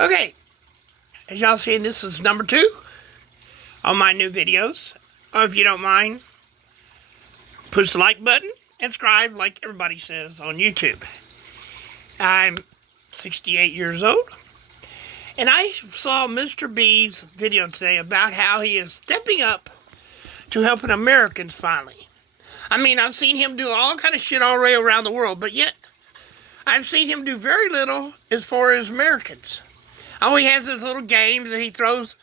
Okay, as y'all see, this is number 2 on my new videos. If you don't mind, push the like button and subscribe like everybody says on YouTube. I'm 68 years old, and I saw Mr. B's video today about how he is stepping up to helping Americans finally. I mean, I've seen him do all kind of shit already around the world, but yet I've seen him do very little as far as Americans. All he has is little games and he throws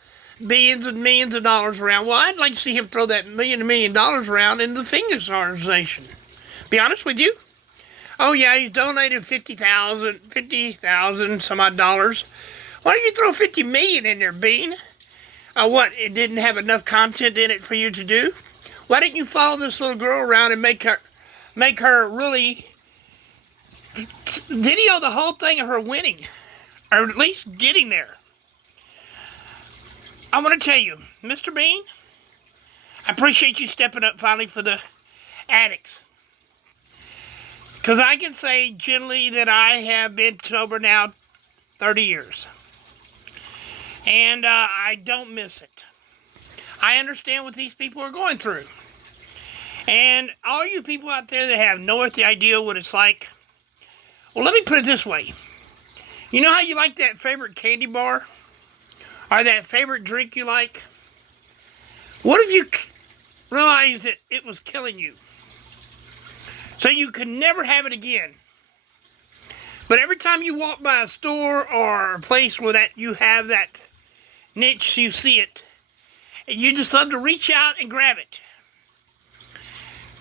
billions and millions of dollars around. Well, I'd like to see him throw that $1 million around in the Phoenix organization. Be honest with you. Oh yeah, he's donated 50,000 some odd dollars. Why don't you throw 50 million in there, Bean? What, it didn't have enough content in it for you to do? Why didn't you follow this little girl around and make her really video the whole thing of her winning? Or at least getting there. I want to tell you, Mr. Bean, I appreciate you stepping up finally for the addicts. Because I can say generally that I have been sober now 30 years. And I don't miss it. I understand what these people are going through. And all you people out there that have no idea what it's like, well, let me put it this way. You know how you like that favorite candy bar? Or that favorite drink you like? What if you realized that it was killing you? So you could never have it again. But every time you walk by a store or a place where that you have that niche, you see it, and you just love to reach out and grab it.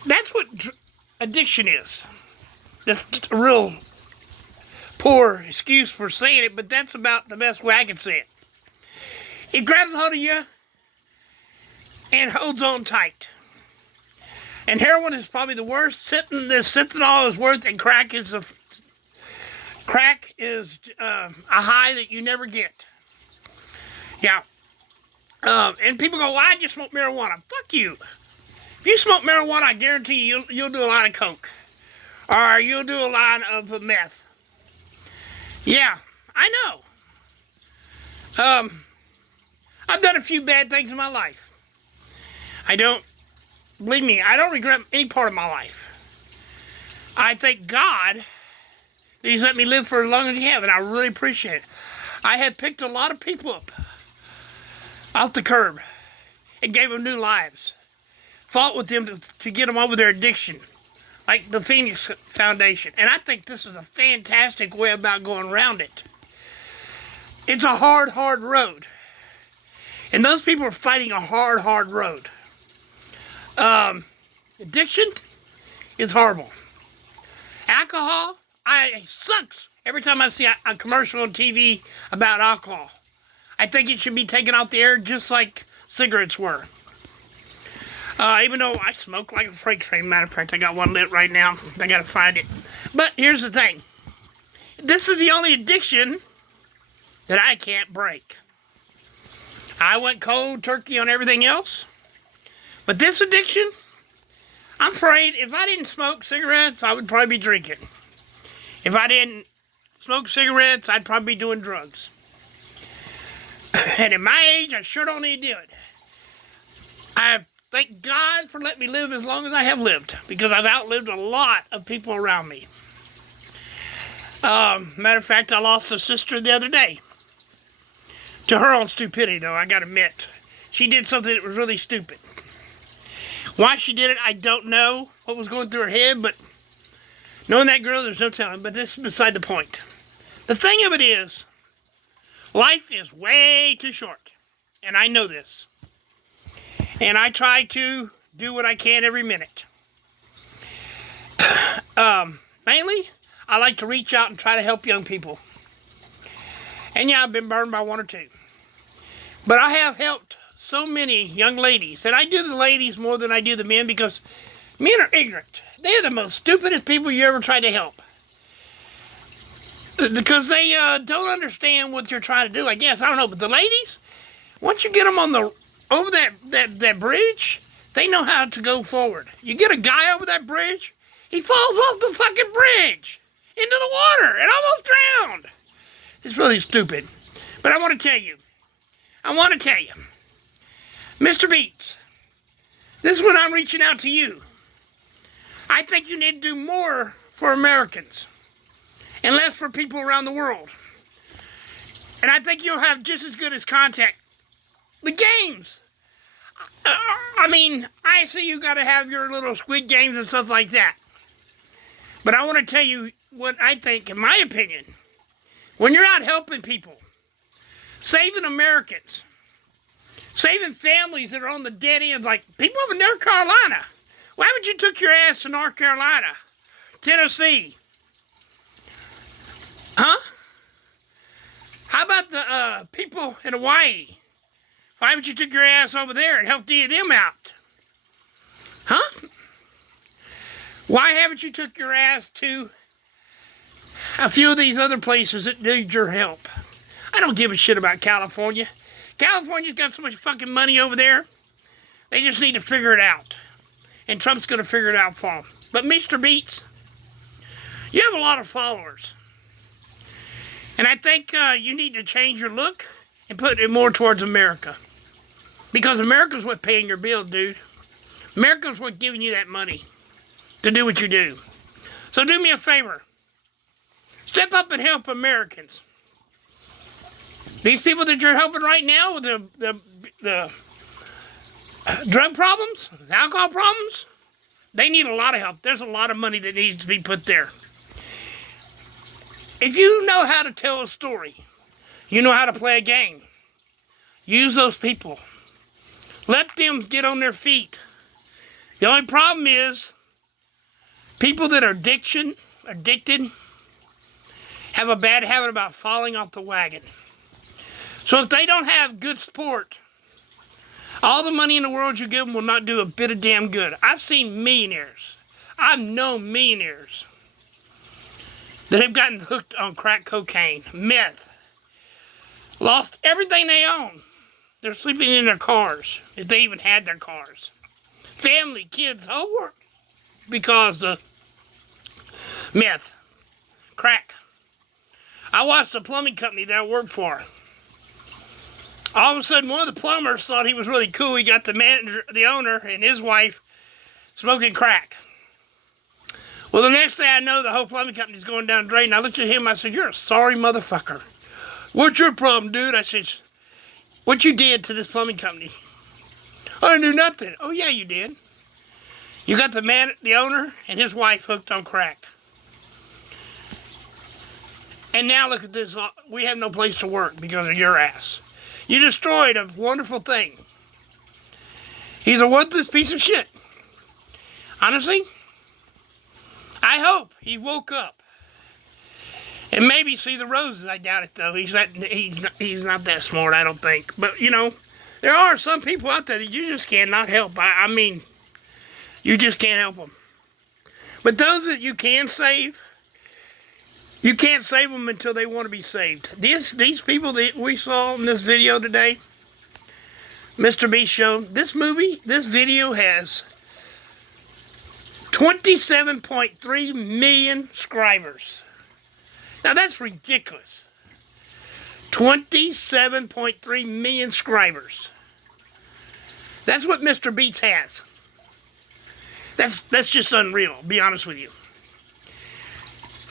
That's what addiction is. That's just a real poor excuse for saying it, but that's about the best way I can say it. It grabs a hold of you and holds on tight. And heroin is probably the worst. Fentanyl is worse, and crack is a high that you never get. Yeah. And people go, well, I just smoke marijuana. Fuck you. If you smoke marijuana, I guarantee you'll do a line of coke. Or you'll do a line of meth. Yeah, I know. I've done a few bad things in my life. Believe me, I don't regret any part of my life. I thank God that He's let me live for as long as He has, and I really appreciate it. I have picked a lot of people up off the curb and gave them new lives. Fought with them to get them over their addiction, like the Phoenix Foundation. And I think this is a fantastic way about going around it. It's a hard, hard road. And those people are fighting a hard, hard road. Addiction is horrible. Alcohol, it sucks every time I see a commercial on TV about alcohol. I think it should be taken off the air just like cigarettes were. Even though I smoke like a freight train. Matter of fact, I got one lit right now. I gotta find it. But here's the thing. This is the only addiction that I can't break. I went cold turkey on everything else. But this addiction, I'm afraid if I didn't smoke cigarettes, I would probably be drinking. If I didn't smoke cigarettes, I'd probably be doing drugs. And at my age, I sure don't need to do it. I thank God for letting me live as long as I have lived, because I've outlived a lot of people around me. Matter of fact, I lost a sister the other day. To her own stupidity, though, I gotta admit. She did something that was really stupid. Why she did it, I don't know what was going through her head, but knowing that girl, there's no telling. But this is beside the point. The thing of it is, life is way too short. And I know this. And I try to do what I can every minute. Mainly, I like to reach out and try to help young people. And yeah, I've been burned by one or two. But I have helped so many young ladies. And I do the ladies more than I do the men, because men are ignorant. They're the most stupidest people you ever tried to help. Because they don't understand what you're trying to do, I guess. I don't know. But the ladies, once you get them over that bridge, they know how to go forward. You get a guy over that bridge, he falls off the fucking bridge into the water and almost drowned. It's really stupid. But I want to tell you, Mr. Beats, this is when I'm reaching out to you. I think you need to do more for Americans and less for people around the world. And I think you'll have just as good as contact. The games. I mean, I see you got to have your little Squid Games and stuff like that. But I want to tell you what I think, in my opinion, when you're out helping people, saving Americans, saving families that are on the dead ends, like people up in North Carolina. Why would you took your ass to North Carolina, Tennessee? Huh? How about the people in Hawaii? Why would you took your ass over there and helped them out? Huh? Why haven't you took your ass to a few of these other places that need your help? I don't give a shit about California. California's got so much fucking money over there. They just need to figure it out. And Trump's going to figure it out for them. But Mr. Beats, you have a lot of followers. And I think you need to change your look and put it more towards America. Because America's what's paying your bill, dude. America's what's giving you that money to do what you do. So do me a favor. Step up and help Americans. These people that you're helping right now with the drug problems, alcohol problems, they need a lot of help. There's a lot of money that needs to be put there. If you know how to tell a story, you know how to play a game, use those people. Let them get on their feet. The only problem is people that are addicted have a bad habit about falling off the wagon. So if they don't have good support, all the money in the world you give them will not do a bit of damn good. I've seen millionaires. I've known millionaires that have gotten hooked on crack cocaine, meth, lost everything they own. They're sleeping in their cars, if they even had their cars. Family, kids, whole work, because of meth, crack. I watched the plumbing company that I worked for. All of a sudden, one of the plumbers thought he was really cool. He got the owner, and his wife smoking crack. Well, the next day I know the whole plumbing company's going down the drain. I looked at him, I said, "You're a sorry motherfucker. What's your problem, dude?" I said, "What you did to this plumbing company?" "I didn't do nothing." "Oh, yeah, you did. You got the owner, and his wife hooked on crack. And now look at this. We have no place to work because of your ass. You destroyed a wonderful thing. He's a worthless piece of shit. Honestly, I hope he woke up and maybe see the roses. I doubt it, though. He's not that smart, I don't think. But, you know, there are some people out there that you just cannot help. I mean, you just can't help them. But those that you can save, you can't save them until they want to be saved. These people that we saw in this video today, Mr. Beast Show, this video has 27.3 million subscribers. Now that's ridiculous. 27.3 million subscribers. That's what Mr. Beats has. That's just unreal, to be honest with you.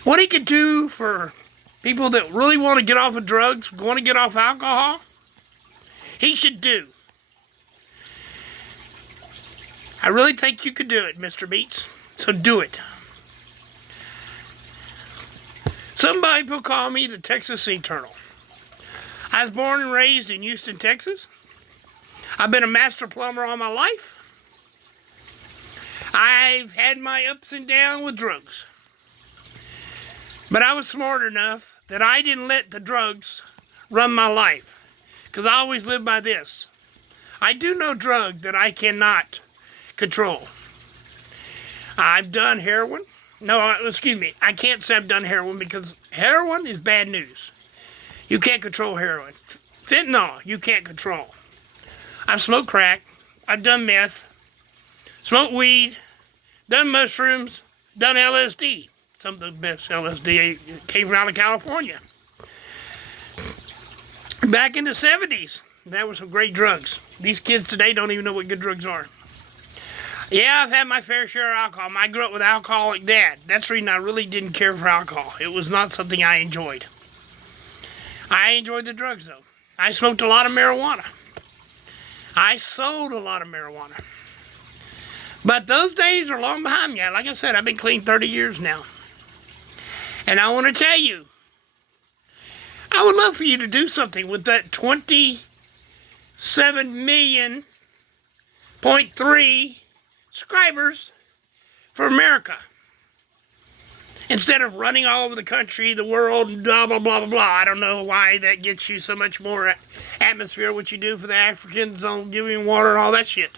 What he could do for people that really want to get off of drugs, want to get off alcohol, he should do. I really think you could do it, Mr. Beats. So do it. Some people call me the Texas Sea Turtle. I was born and raised in Houston, Texas. I've been a master plumber all my life. I've had my ups and downs with drugs. But I was smart enough that I didn't let the drugs run my life. Because I always lived by this. I do no drug that I cannot control. I've done heroin. No, excuse me. I can't say I've done heroin because heroin is bad news. You can't control heroin. Fentanyl, you can't control. I've smoked crack. I've done meth. Smoked weed. Done mushrooms. Done LSD. Some of the best LSD came out of California. Back in the 70s, that was some great drugs. These kids today don't even know what good drugs are. Yeah, I've had my fair share of alcohol. I grew up with an alcoholic dad. That's the reason I really didn't care for alcohol. It was not something I enjoyed. I enjoyed the drugs, though. I smoked a lot of marijuana. I sold a lot of marijuana. But those days are long behind me. Like I said, I've been clean 30 years now. And I want to tell you, I would love for you to do something with that 27.3 subscribers for America. Instead of running all over the country, the world, and blah, blah, blah, blah, blah. I don't know why that gets you so much more atmosphere, what you do for the Africans on giving water and all that shit.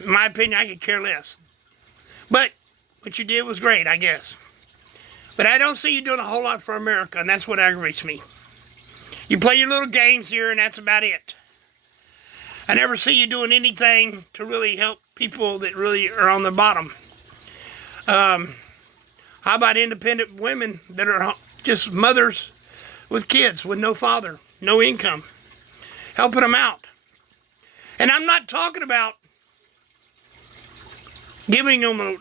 In my opinion, I could care less. But what you did was great, I guess. But I don't see you doing a whole lot for America, and that's what aggravates me. You play your little games here, and that's about it. I never see you doing anything to really help people that really are on the bottom. How about independent women that are just mothers with kids with no father, no income? Helping them out. And I'm not talking about giving them a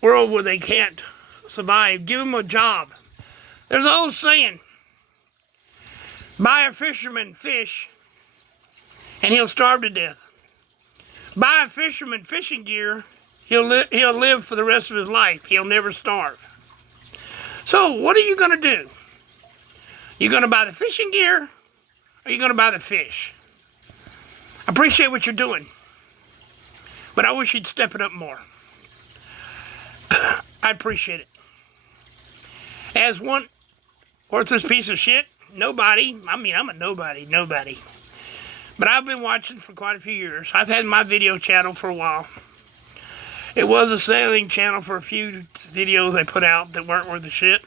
world where they can't survive. Give them a job. There's an old saying, buy a fisherman fish and he'll starve to death. Buy a fisherman fishing gear, he'll live for the rest of his life. He'll never starve. So what are you going to do? You going to buy the fishing gear or are you going to buy the fish? I appreciate what you're doing, but I wish you'd step it up more. I appreciate it. As one worthless piece of shit, nobody, I'm a nobody. But I've been watching for quite a few years. I've had my video channel for a while. It was a sailing channel for a few videos I put out that weren't worth a shit.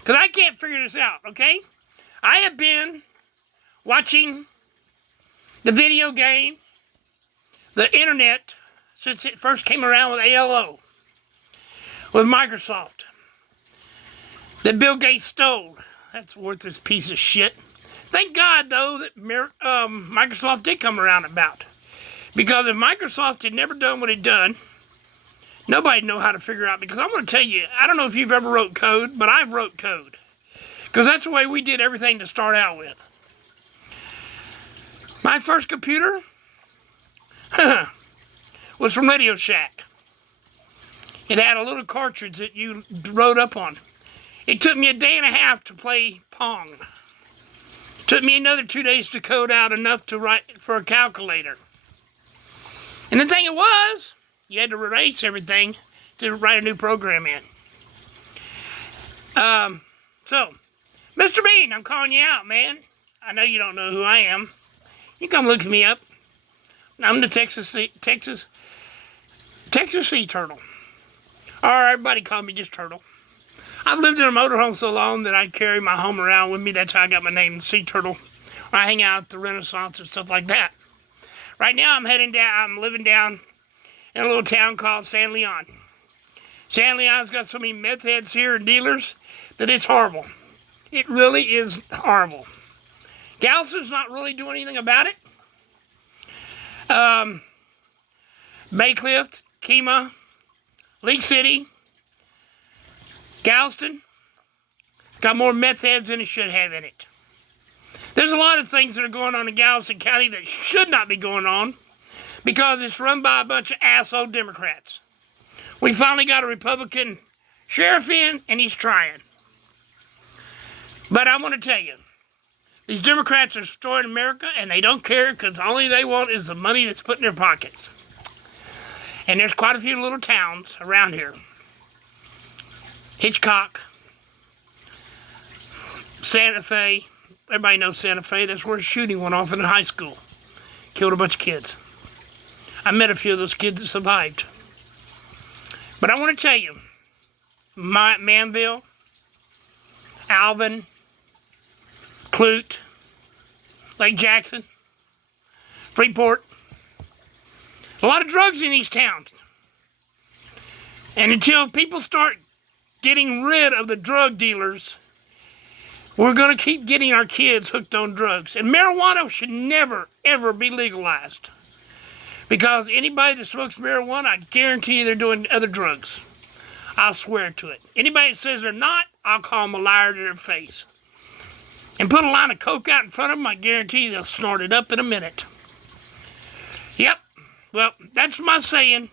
Because I can't figure this out, okay? I have been watching the video game, the internet, since it first came around with AOL, with Microsoft, that Bill Gates stole. That's a worthless piece of shit. Thank God, though, that Microsoft did come around about. Because if Microsoft had never done what it done, nobody know how to figure out. Because I'm going to tell you, I don't know if you've ever wrote code, but I wrote code. Because that's the way we did everything to start out with. My first computer was from Radio Shack. It had a little cartridge that you wrote up on. It took me a day and a half to play Pong. It took me another 2 days to code out enough to write for a calculator. And the thing it was, you had to erase everything to write a new program in. So, Mr. Bean, I'm calling you out, man. I know you don't know who I am. You come look me up. I'm the Texas Sea Turtle. Or everybody called me just Turtle. I've lived in a motorhome so long that I carry my home around with me. That's how I got my name, Sea Turtle. I hang out at the Renaissance and stuff like that. Right now I'm living down in a little town called San Leon. San Leon's got so many meth heads here and dealers that it's horrible. It really is horrible. Galveston's not really doing anything about it. Baycliff, Kemah, League City, Galveston got more meth heads than it should have in it. There's a lot of things that are going on in Galveston County that should not be going on because it's run by a bunch of asshole Democrats. We finally got a Republican sheriff in, and he's trying. But I want to tell you, these Democrats are destroying America, and they don't care because all they want is the money that's put in their pockets. And there's quite a few little towns around here. Hitchcock, Santa Fe. Everybody knows Santa Fe. That's where a shooting went off in a high school. Killed a bunch of kids. I met a few of those kids that survived. But I want to tell you, Manville, Alvin, Clute, Lake Jackson, Freeport. A lot of drugs in these towns. And until people start getting rid of the drug dealers, We're going to keep getting our kids hooked on drugs. And marijuana should never, ever be legalized. Because anybody that smokes marijuana, I guarantee you they're doing other drugs. I'll swear to it. Anybody that says they're not, I'll call them a liar to their face. And put a line of coke out in front of them, I guarantee you they'll snort it up in a minute. Yep. Well, that's my saying.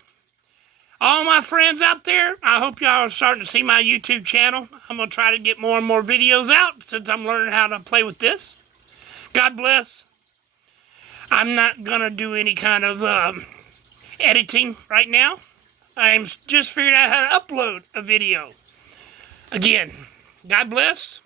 All my friends out there, I hope y'all are starting to see my YouTube channel. I'm going to try to get more and more videos out since I'm learning how to play with this. God bless. I'm not going to do any kind of editing right now. I'm just figuring out how to upload a video. Again, God bless.